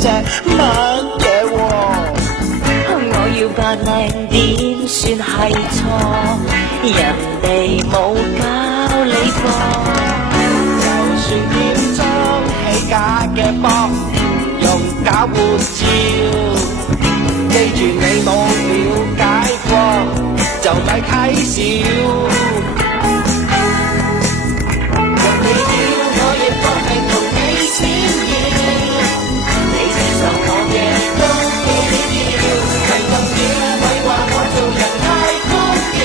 隻乜嘢喎？我要扮靚點算係錯？人哋冇教你噃。就算要裝起假嘅波，用假護照，記住你冇了解過，就咪睇小。人哋要我亦當係同你閃耀，你接受我嘅都要，係咁要咪話我做人太高調，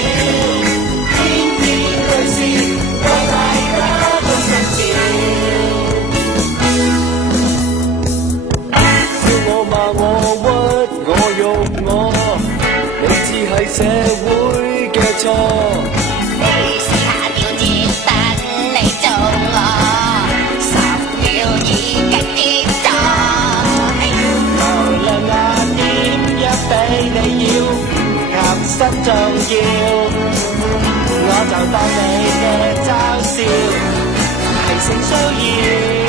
偏偏女士為大家都心照。笑我罵我屈我辱我，你只係社會嘅錯。你試下調節等你做我，10秒已經跌咗。無論哪點一比你要，合身重要，我就當你嘅嘲笑係性騷擾。